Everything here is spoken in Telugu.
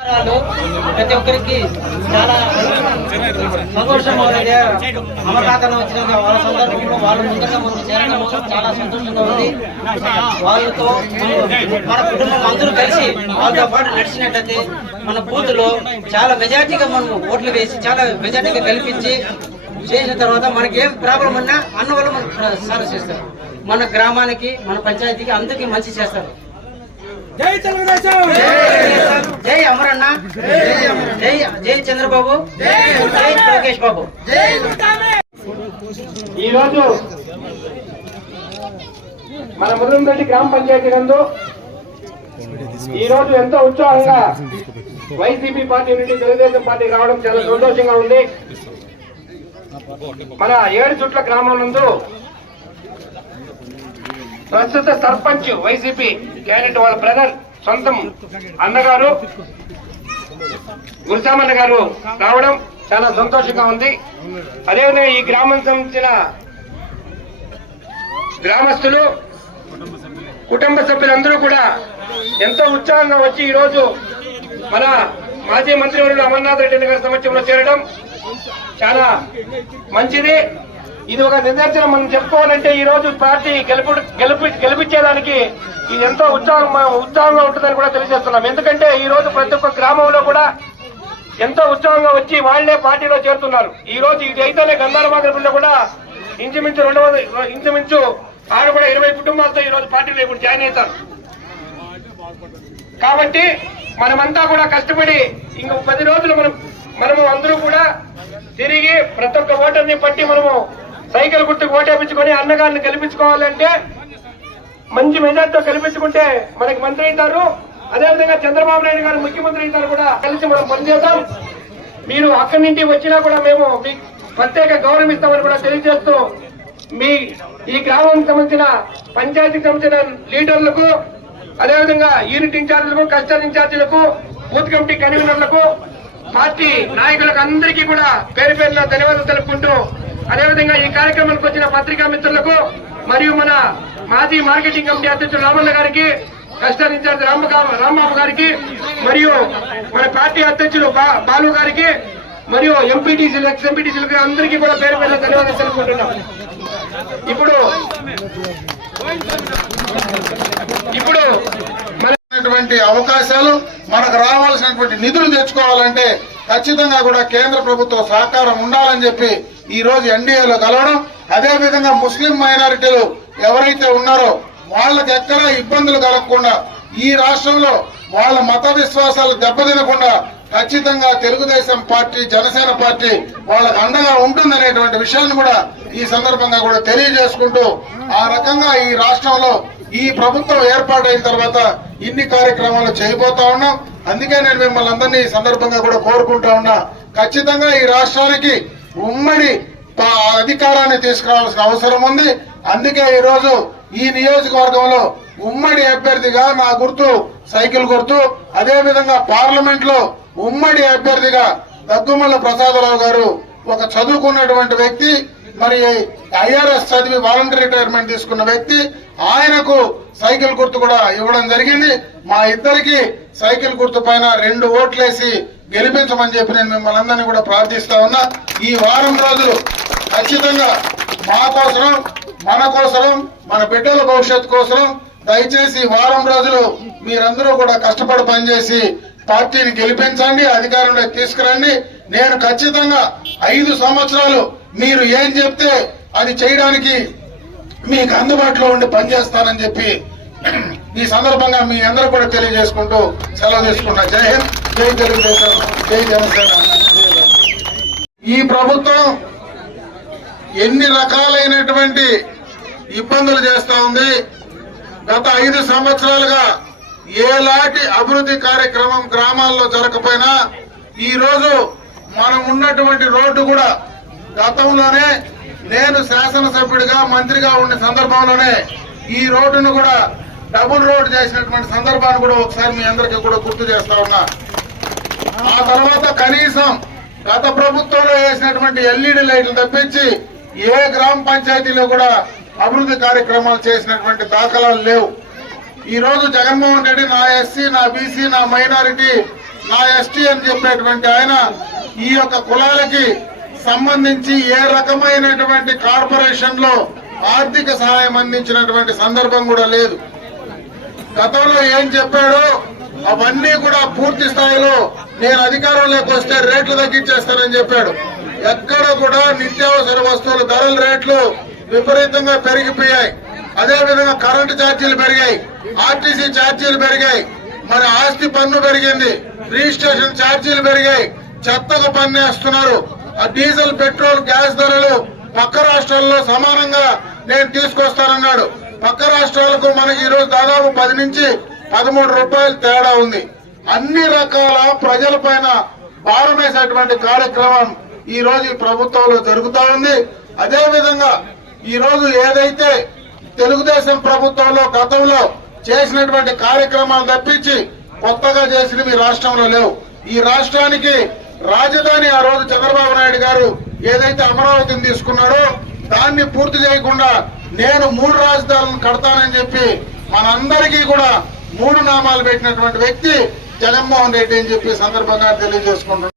ప్రతి ఒక్కరికి చాలా సంతోషం అమరనాథన వచ్చిన వాళ్ళ సందర్భంలో వాళ్ళు ముందుగా ముందు చేరడం చాలా సంతోషంగా ఉంది. వాళ్ళతో మన కుటుంబం అందరూ కలిసి వాళ్ళతో పాటు నడిచినట్లయితే మన బూత్లో చాలా మెజార్టీగా మనం ఓట్లు వేసి చాలా మెజార్టీగా గెలిపించి చేసిన తర్వాత మనకి ఏం ప్రాబ్లం ఉన్నా అన్న వాళ్ళు మనం సాల్వ్ చేస్తారు. మన గ్రామానికి మన పంచాయతీకి అందరికీ మంచి చేస్తారు. జై తెలుగుదేశం! జై అమరన్న! జై జై చంద్రబాబు! జై లోకేష్ బాబు! ఈరోజు మన ముదంరెడ్డి గ్రామ పంచాయతీ నందు ఈరోజు ఎంతో ఉత్సాహంగా వైసీపీ పార్టీ నుండి తెలుగుదేశం పార్టీ రావడం చాలా సంతోషంగా ఉంది. మన ఏడు చుట్ల గ్రామం నందు ప్రస్తుత సర్పంచ్ వైసీపీ క్యాండిడేట్ వాళ్ళ బ్రదర్ సొంతం అన్నగారు గురుసామన్న గారు రావడం చాలా సంతోషంగా ఉంది. అదేవిధంగా ఈ గ్రామం సంబంధించిన గ్రామస్తులు కుటుంబ సభ్యులందరూ కూడా ఎంతో ఉత్సాహంగా వచ్చి ఈ రోజు మన మాజీ మంత్రివర్యులు అమర్నాథ్ రెడ్డి గారి సమక్షంలో చేరడం చాలా మంచిది. ఇది ఒక నిదర్శనం. మనం చెప్పుకోవాలంటే ఈ రోజు పార్టీ గెలుపు గెలుపు గెలిపించేదానికి ఇది ఎంతో ఉత్సాహం ఉత్సాహంగా ఉంటుందని కూడా తెలియజేస్తున్నాం. ఎందుకంటే ఈ రోజు ప్రతి ఒక్క గ్రామంలో కూడా ఎంతో ఉత్సాహంగా వచ్చి వాళ్ళే పార్టీలో చేరుతున్నారు. ఈ రోజు ఇది అయితేనే గంధారమాగరంలో కూడా ఇంచుమించు రెండు వందల ఇంచుమించు ఆడ కూడా ఇరవై కుటుంబాలతో ఈ రోజు పార్టీలో ఇప్పుడు జాయిన్ అవుతారు. కాబట్టి మనమంతా కూడా కష్టపడి ఇంక పది రోజులు మనం మనము అందరూ కూడా తిరిగి ప్రతి ఒక్క ఓటర్ని పట్టి మనము సైకిల్ గుర్తుకు ఓటేపించుకొని అన్నగారిని గెలిపించుకోవాలంటే మంచి మెజార్టీతో గెలిపించుకుంటే మనకి మంత్రి అవుతారు. అదేవిధంగా చంద్రబాబు నాయుడు గారు ముఖ్యమంత్రి అవుతారు కూడా. కలిసి మనం పనిచేద్దాం. మీరు అక్కడి నుండి వచ్చినా కూడా మేము మీకు ప్రత్యేక గౌరవం ఇస్తామని కూడా తెలియజేస్తూ మీ ఈ గ్రామం సంబంధించిన పంచాయతీకి సంబంధించిన లీడర్లకు అదేవిధంగా యూనిట్ ఇన్ఛార్జీలకు కస్టర్ ఇన్ఛార్జీలకు బూత్ కమిటీ కన్వీనర్లకు పార్టీ నాయకులకు అందరికీ కూడా పేరు పేరున ధన్యవాదాలు తెలుపుకుంటూ అదేవిధంగా ఈ కార్యక్రమానికి వచ్చిన పత్రికా మిత్రులకు మరియు మన మాజీ మార్కెటింగ్ కమిటీ అధ్యక్షుడు రామన్న గారికి కస్టర్ ఇన్ఛార్జ్ రామబాబు రాంబాబు గారికి మరియు మన పార్టీ అధ్యక్షులు బా- బాలు గారికి మరియు ఎంపీటీసీలు ఎక్స్ ఎంపీటీసీలకు అందరికీ కూడా పేరు పేరు ధన్యవాదాలు తెలుపుకుంటున్నాం. ఇప్పుడు ఇప్పుడు మన అవకాశాలు మనకు రావాల్సినటువంటి నిధులు తెచ్చుకోవాలంటే ఖచ్చితంగా కూడా కేంద్ర ప్రభుత్వ సహకారం ఉండాలని చెప్పి ఈ రోజు ఎన్డీఏలో కలవడం అదే విధంగా ముస్లిం మైనారిటీలు ఎవరైతే ఉన్నారో వాళ్ళకి ఎక్కడా ఇబ్బందులు కలగకుండా ఈ రాష్ట్రంలో వాళ్ళ మత విశ్వాసాలు దెబ్బతినకుండా ఖచ్చితంగా తెలుగుదేశం పార్టీ జనసేన పార్టీ వాళ్ళకు అండగా ఉంటుందనేటువంటి విషయాన్ని కూడా ఈ సందర్భంగా కూడా తెలియజేసుకుంటూ ఆ రకంగా ఈ రాష్ట్రంలో ఈ ప్రభుత్వం ఏర్పాటైన తర్వాత ఇన్ని కార్యక్రమాలు చేయబోతా ఉన్నాం. అందుకే నేను మిమ్మల్ని అందరినీ ఈ సందర్భంగా కూడా కోరుకుంటా ఉన్నా. ఖచ్చితంగా ఈ రాష్ట్రానికి ఉమ్మడి అధికారాన్ని తీసుకురావాల్సిన అవసరం ఉంది. అందుకే ఈరోజు ఈ నియోజకవర్గంలో ఉమ్మడి అభ్యర్థిగా నా గుర్తు సైకిల్ గుర్తు అదేవిధంగా పార్లమెంట్లో ఉమ్మడి అభ్యర్థిగా దగ్గుమల్ల ప్రసాదరావు గారు ఒక చదువుకున్నటువంటి వ్యక్తి. మరి ఐఆర్ఎస్ చదివి వాలంటరీ రిటైర్మెంట్ తీసుకున్న వ్యక్తి ఆయనకు సైకిల్ గుర్తు కూడా ఇవ్వడం జరిగింది. మా ఇద్దరికి సైకిల్ గుర్తు పైన రెండు ఓట్లేసి గెలిపించమని చెప్పి నేను మిమ్మల్ని అందరినీ కూడా ప్రార్థిస్తా ఉన్నా. ఈ వారం రోజులు ఖచ్చితంగా మా కోసరం మన కోసరం మన బిడ్డల భవిష్యత్తు కోసం దయచేసి వారం రోజులు మీరందరూ కూడా కష్టపడి పనిచేసి పార్టీని గెలిపించండి అధికారంలోకి తీసుకురండి. నేను ఖచ్చితంగా ఐదు సంవత్సరాలు మీరు ఏం చెప్తే అది చేయడానికి మీకు అందుబాటులో ఉండి పనిచేస్తానని చెప్పి ఈ సందర్భంగా మీ అందరూ కూడా తెలియజేసుకుంటూ సెలవు తీసుకుంటా జై హింద్ జై తెలుగుదేశం జై జనసేన. ఈ ప్రభుత్వం ఎన్ని రకాలైనటువంటి ఇబ్బందులు చేస్తూ ఉంది? గత ఐదు సంవత్సరాలుగా ఏలాంటి అభివృద్ధి కార్యక్రమం గ్రామాల్లో జరగకపోయినా ఈ రోజు మనం ఉన్నటువంటి రోడ్డు కూడా గతంలోనే నేను శాసనసభ్యుడిగా మంత్రిగా ఉన్న సందర్భంలోనే ఈ రోడ్డును కూడా డబుల్ రోడ్ చేసినటువంటి సందర్భాన్ని కూడా ఒకసారి మీ అందరికీ కూడా గుర్తు చేస్తా ఉన్నా. ఆ తర్వాత కనీసం గత ప్రభుత్వంలో వేసినటువంటి ఎల్ఈడి లైట్లు తప్పించి ఏ గ్రామ పంచాయతీలో కూడా అభివృద్ధి కార్యక్రమాలు చేసినటువంటి దాఖలాలు లేవు. ఈ రోజు జగన్మోహన్ రెడ్డి నా ఎస్సీ నా బీసీ నా మైనారిటీ నా ఎస్టీ అని చెప్పేటువంటి ఆయన ఈ యొక్క కులాలకి సంబంధించి ఏ రకమైనటువంటి కార్పొరేషన్లో ఆర్థిక సహాయం అందించినటువంటి సందర్భం కూడా లేదు. గతంలో ఏం చెప్పాడో అవన్నీ కూడా పూర్తి స్థాయిలో నేను అధికారంలోకి వస్తే రేట్లు తగ్గించేస్తానని చెప్పాడు. ఎక్కడ కూడా నిత్యావసర వస్తువుల ధరల రేట్లు విపరీతంగా పెరిగిపోయాయి. అదే విధంగా కరెంటు ఛార్జీలు పెరిగాయి. ఆర్టీసీ ఛార్జీలు పెరిగాయి. మరి ఆస్తి పన్ను పెరిగింది. రిజిస్ట్రేషన్ ఛార్జీలు పెరిగాయి. చెత్తకు పన్ను వేస్తున్నారు. ఆ డీజిల్ పెట్రోల్ గ్యాస్ ధరలు పక్క రాష్ట్రాల్లో సమానంగా నేను తీసుకొస్తానన్నాడు. పక్క రాష్ట్రాలకు మనకి ఈరోజు దాదాపు పది నుంచి పదమూడు రూపాయలు తేడా ఉంది. అన్ని రకాల ప్రజల పైన భారమేసేటువంటి కార్యక్రమం ఈ రోజు ఈ ప్రభుత్వంలో జరుగుతూ ఉంది. అదే విధంగా ఈ రోజు ఏదైతే తెలుగుదేశం ప్రభుత్వంలో గతంలో చేసినటువంటి కార్యక్రమాలు తప్పించి కొత్తగా చేసినవి రాష్ట్రంలో లేవు. ఈ రాష్ట్రానికి రాజధాని ఆ రోజు చంద్రబాబు నాయుడు గారు ఏదైతే అమరావతిని తీసుకున్నాడో దాన్ని పూర్తి చేయకుండా నేను మూడు రాజధానులను కడతానని చెప్పి మనందరికీ కూడా మూడు నామాలు పెట్టినటువంటి వ్యక్తి జగన్మోహన్ రెడ్డి అని చెప్పి సందర్భంగా తెలియజేసుకుంటున్నాను.